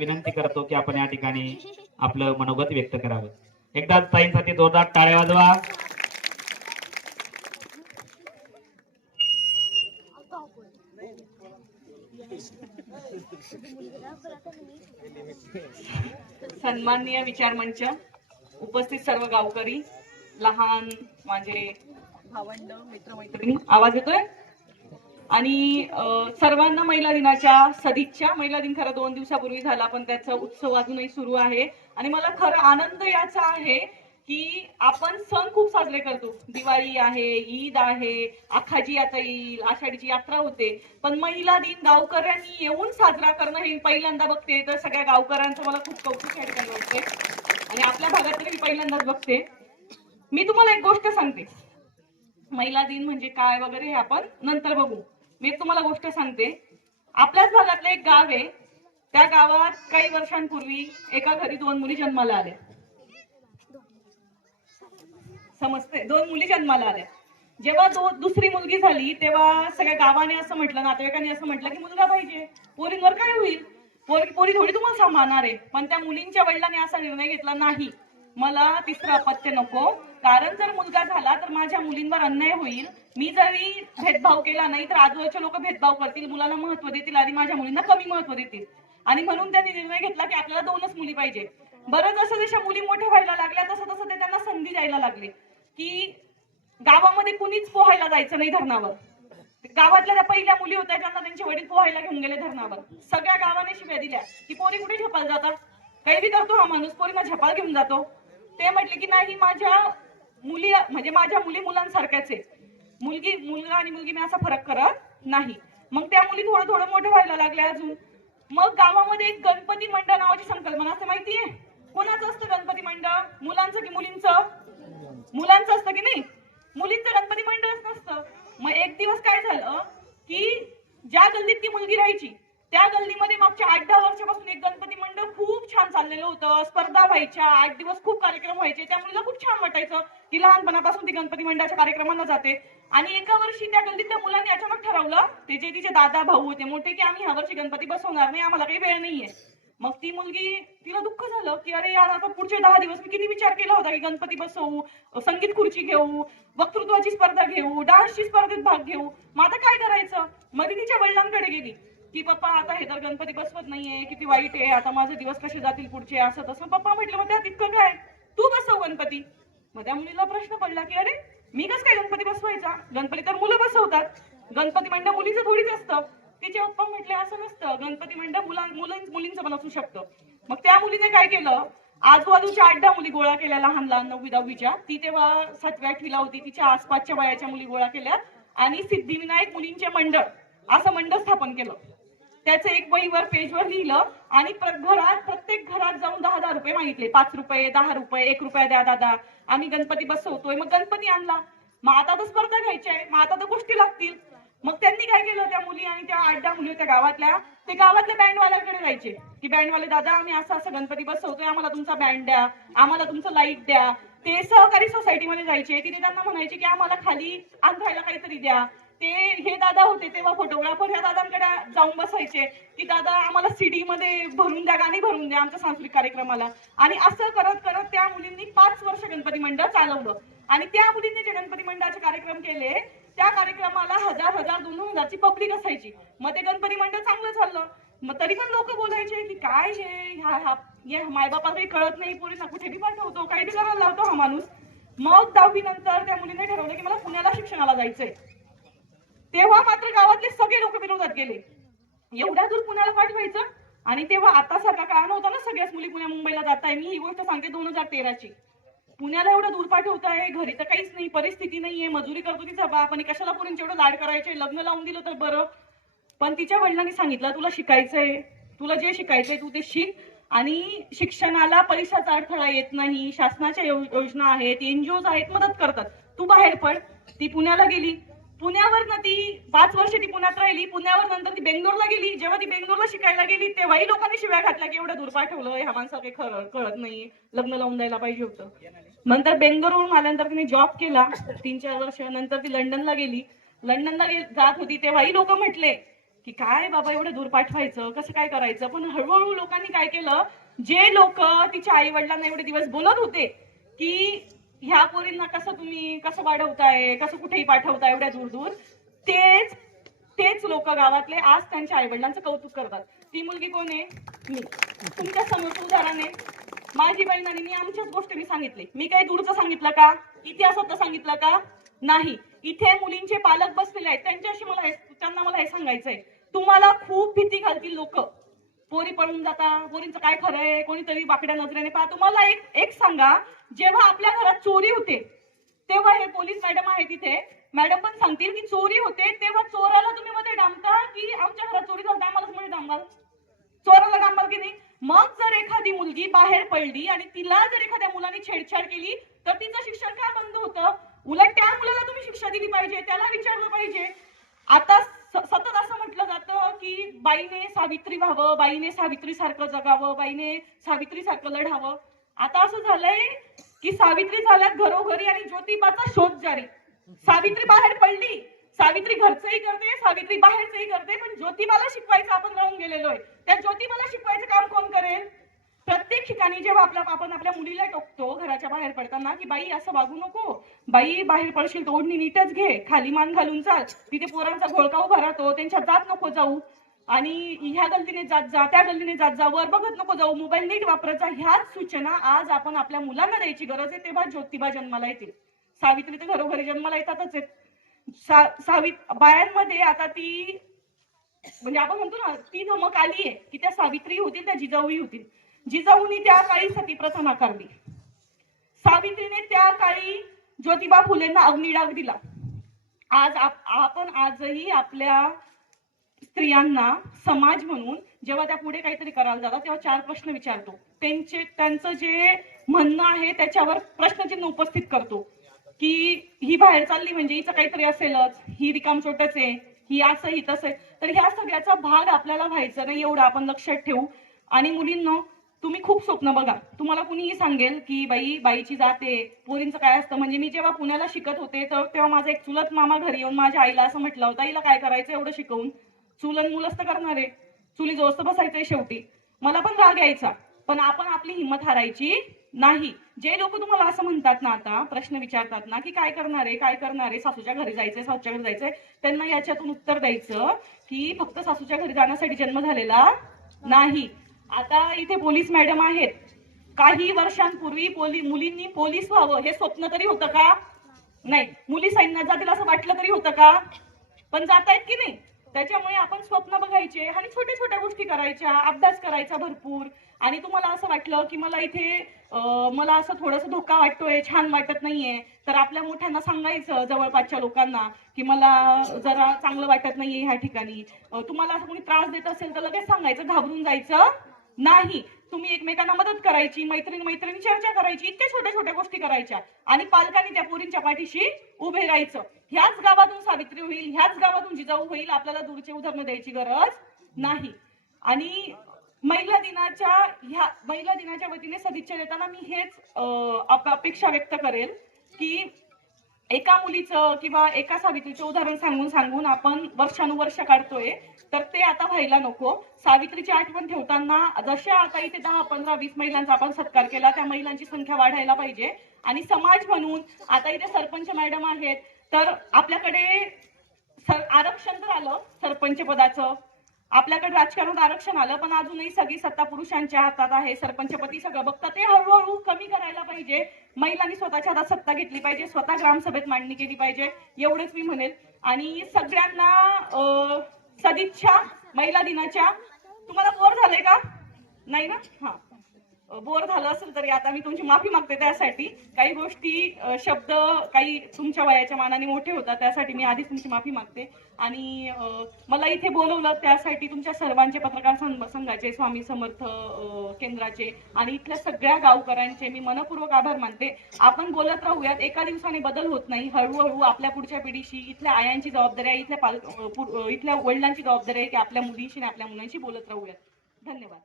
विनंती करतो की आपण या ठिकाणी आपलं मनोगत व्यक्त करावं. एकदा ताईंसाठी जोरदार टाळ्या वाजवा. सन्माननीय विचारमंच, उपस्थित सर्व गावकरी, लहान माझे भावंड, मित्रमैत्रिणी, आवाज येतोय? आणि सर्वांना महिला दिनाच्या सदिच्छा. महिला दिन खरं 2 दिवसापूर्वी झाला, पण त्याचा उत्सव अजूनही सुरू आहे. आणि मला खरं आनंद याचा आहे की आपण सण खूप साजरे करतो. दिवाळी आहे, ईद आहे, आखाजी आता येईल, आषाढीची यात्रा होते, पण महिला दिन गावकऱ्यांनी येऊन साजरा करणं हे पहिल्यांदा बघते. तर सगळ्या गावकऱ्यांचं मला खूप कौतुक या ठिकाणी वाटते आणि आपल्या भागात तरी मी पहिल्यांदाच बघते. मी तुम्हाला एक गोष्ट सांगते, महिला दिन म्हणजे काय वगैरे हे आपण नंतर बघू. मी तुम्हाला गोष्ट सांगते. आपल्याच भागातलं एक गाव आहे, त्या गावात काही वर्षांपूर्वी एका घरी 2 मुली जन्माला आल्या. समजते? 2 मुली जन्माला आल्या. जेव्हा दुसरी मुलगी झाली तेव्हा सगळ्या गावाने असं म्हटलं, नातेवाईकांनी असं म्हटलं की मुलगा पाहिजे, पोरींवर काय होईल, पोरी थोडी तुम्हाला सांभाळणार आहे. पण त्या मुलींच्या वडिलांनी असा निर्णय घेतला, नाही, मला तिसरं अपत्य नको, कारण जर मुलगा झाला तर माझ्या मुलींवर अन्याय होईल. मी जरी भेदभाव केला नाही तर आजूबाजूचे लोक भेदभाव करतील, मुलांना महत्व देतील आणि माझ्या मुलींना कमी महत्व देतील. आणि म्हणून त्यांनी निर्णय घेतला की आपल्याला 2च मुली पाहिजे. बरं, जसं जशा मुली मोठ्या व्हायला लागल्या तसं तसं ते त्यांना संधी द्यायला लागले की गावामध्ये कुणीच पोहायला जायचं नाही धरणावर. गावातल्या त्या पहिल्या मुली होत्या ज्यांना त्यांचे वडील पोहायला घेऊन गेले धरणावर. सगळ्या गावाने शिव्या दिल्या की पोरी कुठे झपाल जातात, काही बी करतो हा माणूस, पोरींना झपाल घेऊन जातो. ते म्हटले की नाही, माझ्या मुली म्हणजे माझ्या मुली मुलांसारख्याच आहे, मुलगा आणि मुलगी मी असा फरक करत नाही. मग त्या मुली थोडं थोडं मोठे व्हायला लागल्या अजून. मग गावामध्ये एक गणपती मंडळ नावाची संकल्पना असते, माहितीये? कोणाचं असतं गणपती मंडळ? मुलांचं की मुलींचं? मुलांचं असतं की नाही? मुलींचं गणपती मंडळच नसतं. मग एक दिवस काय झालं की ज्या गल्लीत ती मुलगी राहायची त्या गल्लीमध्ये मागच्या 8-10 वर्षापासून एक गणपती मंडळ खूप छान चाललेलं होतं. स्पर्धा व्हायच्या, 8 दिवस खूप कार्यक्रम व्हायचे. त्या मुलीला खूप छान वाटायचं की लहानपणापासून ती गणपती मंडळाच्या कार्यक्रमांना जाते. आणि एका वर्षी त्या गल्लीतल्या मुलांनी अचानक ठरवलं, तिचे दादा भाऊ होते मोठे, की आम्ही ह्या वर्षी गणपती बसवणार नाही, आम्हाला काही वेळ नाहीये. मग ती मुलगी, तिला दुःख झालं की अरे यार, आता पुढचे 10 दिवस मी किती विचार केला होता की गणपती बसवू, संगीत खुर्ची घेऊ, वक्तृत्वाची स्पर्धा घेऊ, डान्सची स्पर्धेत भाग घेऊ, मग आता काय करायचं? मग ती तिच्या वडिलांकडे गेली की पप्पा, आता हे तर गणपती बसवत नाहीये, किती वाईट आहे, आता माझे दिवस कसे जातील पुढचे, असं तसं. पप्पा म्हटलं, मग त्यात इतकं काय, तू बसव गणपती. मग त्या मुलीला प्रश्न पडला की अरे, मी कसं काय गणपती बसवायचा? गणपती तर मुलं बसवतात, गणपती मंडळ मुलीचं थोडीच असतं. तिचे पप्पा म्हटले, असं नसतं, गणपती मंडळ मुलींचं पण असू शकतं. मग त्या मुलीने काय केलं, आजूबाजूच्या 8-10 मुली गोळा केल्या, लहान लहान 9वी-10वीच्या. ती तेव्हा 7वी-8वीला होती. तिच्या आसपासच्या वयाच्या मुली गोळा केल्या आणि सिद्धिविनायक मुलींचे मंडळ असं मंडळ स्थापन केलं. त्याचं एक वहीवर पेजवर लिहिलं आणि प्रत्येक घरात जाऊन 10-10 रुपये मागितले. 5 रुपये, 10 रुपये, 1 रुपया द्या दादा, आम्ही गणपती बसवतोय. मग गणपती आणला. मग आता तर स्पर्धा घ्यायची आहे, मग आता तर गोष्टी लागतील. मग त्यांनी काय केलं, त्या मुली आणि त्या 8-10 मुली होत्या गावातल्या, ते गावातल्या बँडवाल्याकडे जायचे की बँडवाले दादा, आम्ही असं असं गणपती बसवतोय, आम्हाला तुमचा बँड द्या, आम्हाला तुमचं लाईट द्या. ते सहकारी सोसायटीमध्ये जायचे, तिथे त्यांना म्हणायचे की आम्हाला खाली अंधायला काहीतरी द्या. ते हे दादा होते तेव्हा फोटोग्राफर, ह्या दादांकडे जाऊन बसायचे की दादा, आम्हाला सीडी मध्ये भरून द्या, गाणी भरून द्या आमच्या सांस्कृतिक कार्यक्रमाला. आणि असं करत करत त्या मुलींनी 5 वर्ष गणपती मंडळ चालवलं. आणि त्या मुलींनी जे गणपती मंडळाचे कार्यक्रम केले, त्या कार्यक्रमाला 1000-2000ची पब्लिक असायची. मग ते गणपती मंडळ चांगलं चाललं. मग तरी पण लोक बोलायचे की काय हे मायबापा काही कळत नाही, पोरींना कुठे बी पाठवतो, काही बी करायला लावतो हा माणूस. मग 10वी नंतर त्या मुलीने ठरवलं की मला पुण्याला शिक्षणाला जायचंय. तेव्हा मात्र गावातले सगळे लोक विरोधात गेले, एवढ्या दूर पुण्याला पाठवायचं. आणि तेव्हा आता सारखा काळ नव्हता ना, सगळ्याच मुली पुण्या मुंबईला जात आहे. मी ही गोष्ट सांगते 2013ची. पुण्याला एवढं दूर पाठवताय, घरी तर काहीच नाही, परिस्थिती नाहीये, मजुरी करतो तिचा बाप, आणि कशाला पोरींचे एवढं लाड करायचे, लग्न लावून दिलं तर बरं. पण तिच्या वडिलांनी सांगितलं, तुला शिकायचंय, तुला जे शिकायचंय तू ते शिक, आणि शिक्षणाला पैशाचा अडथळा येत नाही, शासनाच्या योजना आहेत, एनजीओज आहेत, मदत करतात, तू बाहेर पड. ती पुण्याला गेली. पुण्यावर ना ती 5 वर्ष ती पुण्यात राहिली. पुण्यावर नंतर ती बेंगलोरला गेली. जेव्हा ती बेंगलोरला शिकायला गेली तेव्हाही लोकांनी शिव्या घातल्या की एवढं दूर पाठवलं, ह्या माणसाला काही खरं कळत नाही, लग्न लावून द्यायला पाहिजे होतं. नंतर बेंगलोरवरून आल्यानंतर तिने जॉब केला 3-4 वर्ष. नंतर ती लंडनला गेली. लंडनला जात होती तेव्हाही लोक म्हटले की काय बाबा एवढं दूर पाठवायचं, कसं काय करायचं. पण हळूहळू लोकांनी काय केलं, जे लोक तिच्या आई वडिलांना एवढे दिवस बोलत होते की ह्या पोरींना कसं वाढवताय, कसं कुठेही पाठवताय एवढ्या दूर दूर, तेच तेच लोक गावातले आज त्यांच्या आई वडिलांचं कौतुक करतात. ती मुलगी कोण आहे? मी. तुमच्या समोर उदाहरण आहे. माझी बहीण आणि मी आमच्याच गोष्टी मी सांगितली. मी काही दूरचं सांगितलं का? इतिहासाचं सांगितलं का? नाही. इथे मुलींचे पालक बसलेले आहेत, त्यांना मला हे सांगायचंय, तुम्हाला खूप भीती घालतील लोक. पोरी पळून जाता, पोरींचं काय खरंय, कोणीतरी वाकड्या नजरेने पहा. तुम्हाला एक सांगा, जेव्हा आपल्या घरात चोरी होते तेव्हा हे पोलीस मॅडम आहे तिथे, मॅडम पण सांगतील की चोरी होते तेव्हा चोराला तुम्ही मध्ये डांबता की आमच्या घरात चोरी झाली आम्हालाच मध्ये डांबाल? चोराला डांबाल की नाही? मग जर एखादी मुलगी बाहेर पडली आणि तिला जर एखाद्या मुलाने छेडछाड केली तर तिचं शिक्षण काय बंद होतं? उलट त्या मुलाला तुम्ही शिक्षा दिली पाहिजे, त्याला विचारलं पाहिजे. आता सतत असं म्हटलं जातं की बाईने सावित्री व्हावं, बाईने सावित्री सारखं जगावं, बाईने सावित्री सारखं लढावं. आता असं झालंय की सावित्री झाल्यात घरोघरी आणि ज्योतिबाचा शोध जारी. सावित्री बाहेर पडली, सावित्री घरचंही करते, सावित्री बाहेरचंही करते, पण ज्योतिबाला शिकवायचं आपण राहून गेलेलो आहे. त्या ज्योतिबाला शिकवायचं काम कोण करेल? प्रत्येक ठिकाणी जेव्हा आपण आपल्या मुलीला टोकतो घराच्या बाहेर पडताना की बाई असं वागू नको, बाई बाहेर पडशील तर ओढणी नीटच घे, खाली मान घालून चाल, तिथे पोरांचा घोळका उभा राहतो, त्यांच्यात जात नको जाऊ, आणि ह्या गल्लीने जात जा, त्या गल्लीने जात जा, वर बघत नको जाऊ, मोबाईल नीट वापरत जा. ह्याच सूचना आज आपण आपल्या मुलांना द्यायची गरज आहे. तेव्हा ज्योतिबा जन्माला येतील. सावित्री तर घरोघरी जन्माला येतातच आहेत. बायांमध्ये आता ती म्हणजे आपण म्हणतो ना, ती धमक आली आहे की त्या सावित्री होतील, त्या जिजाऊही होतील. जिजाऊनी त्या काळी सती प्रथा नाकारली. सावित्रीने त्या काळी ज्योतिबा फुलेंना अग्निडाग दिला. आज आपण आजही आपल्या स्त्रियांना समाज म्हणून जेव्हा त्या पुढे काहीतरी करायला जातात तेव्हा 4 प्रश्न विचारतो. त्यांचं जे म्हणणं आहे त्याच्यावर प्रश्नचिन्ह उपस्थित करतो की ही बाहेर चालली म्हणजे हिचं काहीतरी असेलच, ही रिकामचोटच आहे, ही असं ही तसं. तर ह्या सगळ्याचा भाग आपल्याला व्हायचं नाही, एवढं आपण लक्षात ठेवू. आणि मुलींनो, तुम्ही खूप स्वप्न बघा. तुम्हाला कुणीही सांगेल की बाईची जाते, पोरींचं काय असतं. म्हणजे मी जेव्हा पुण्याला शिकत होते तर तेव्हा माझा एक चुलत मामा घरी येऊन माझ्या आईला असं म्हटलं होतं, आईला काय करायचं एवढं शिकवून, चुलन मुलंच तर करणार आहे, चुली जोस्त बसायचंय शेवटी. मला पण राग यायचा, पण आपण आपली हिंमत हारायची नाही. जे लोक तुम्हाला असं म्हणतात ना, आता प्रश्न विचारतात ना की काय करणार आहे, सासूच्या घरी जायचंय, त्यांना याच्यातून उत्तर द्यायचं की फक्त सासूच्या घरी जाण्यासाठी जन्म झालेला नाही. आता इथे पोलीस मॅडम आहेत. काही वर्षांपूर्वी मुलींनी पोलीस व्हावं हे स्वप्न तरी होतं का? नाही. मुली सैन्यात जातील असं वाटलं तरी होतं का? पण जातायत की नाही. त्याच्यामुळे आपण स्वप्न बघायचे आणि छोट्या छोट्या गोष्टी करायच्या, अभ्यास करायचा भरपूर. आणि तुम्हाला असं वाटलं की मला असं थोडंसं धोका वाटतोय, छान वाटत नाहीये, तर आपल्या मोठ्यांना सांगायचं, जवळपासच्या लोकांना, की मला जरा चांगलं वाटत नाहीये ह्या ठिकाणी. तुम्हाला असं कोणी त्रास देत असेल तर लगेच सांगायचं, घाबरून जायचं नाही. तुम्ही एकमेकांना मदत करायची, मैत्रिणी चर्चा करायची, इतक्या छोट्या छोट्या गोष्टी करायच्या आणि पालकांनी त्या पोरींच्या पाठीशी उभे राहायचं. ह्याच गावातून सावित्री होईल, ह्याच गावातून जिजाऊ होईल. आपल्याला दूरचे उदाहरण द्यायची गरज नाही. आणि महिला दिनाच्या वतीने सदिच्छा देताना मी हेच अपेक्षा व्यक्त करेल की एका मुलीचं किंवा एका सावित्रीचं उदाहरण सांगून आपण वर्षानुवर्ष काढतोय, तर ते आता व्हायला नको. सावित्रीची आठवण ठेवताना जशा आता इथे 10, 15, 20 महिलांचा आपण सत्कार केला, त्या महिलांची संख्या वाढायला पाहिजे. आणि समाज म्हणून आता इथे सरपंच मॅडम आहेत, तर आपल्याकडे आरक्षण तर आलं सरपंच पदाचं, आपल्याकडे राजकारणात आरक्षण आलं, पण अजूनही सगळी सत्ता पुरुषांच्या हातात आहे. सरपंचपती सगळं बघतात, ते हळूहळू कमी करायला पाहिजे. महिलांनी स्वतःच्या हातात सत्ता घेतली पाहिजे, स्वतः ग्रामसभेत मांडणी केली पाहिजे, एवढंच मी म्हणेल. आणि सगळ्यांना सदिच्छा महिला दिनाच्या. तुम्हाला बोर झालंय का? नाही ना? हा, बोर झालं असेल तरी आता मी तुमची माफी मागते त्यासाठी. काही गोष्टी शब्द काही तुमच्या वयाच्या मानाने मोठे होतात, त्यासाठी मी आधीच तुमची माफी मागते. आणि मला इथे बोलवलं त्यासाठी तुमच्या सर्वांचे, पत्रकार संघाचे, स्वामी समर्थ केंद्राचे आणि इथल्या सगळ्या गावकऱ्यांचे मी मनपूर्वक आभार मानते. आपण बोलत राहूयात, एका दिवसाने बदल होत नाही. हळूहळू आपल्या पुढच्या पिढीशी इथल्या आयांची जबाबदारी आहे, इथल्या वडिलांची जबाबदारी आहे की आपल्या मुलींशी आणि आपल्या मुलांशी बोलत राहूयात. धन्यवाद.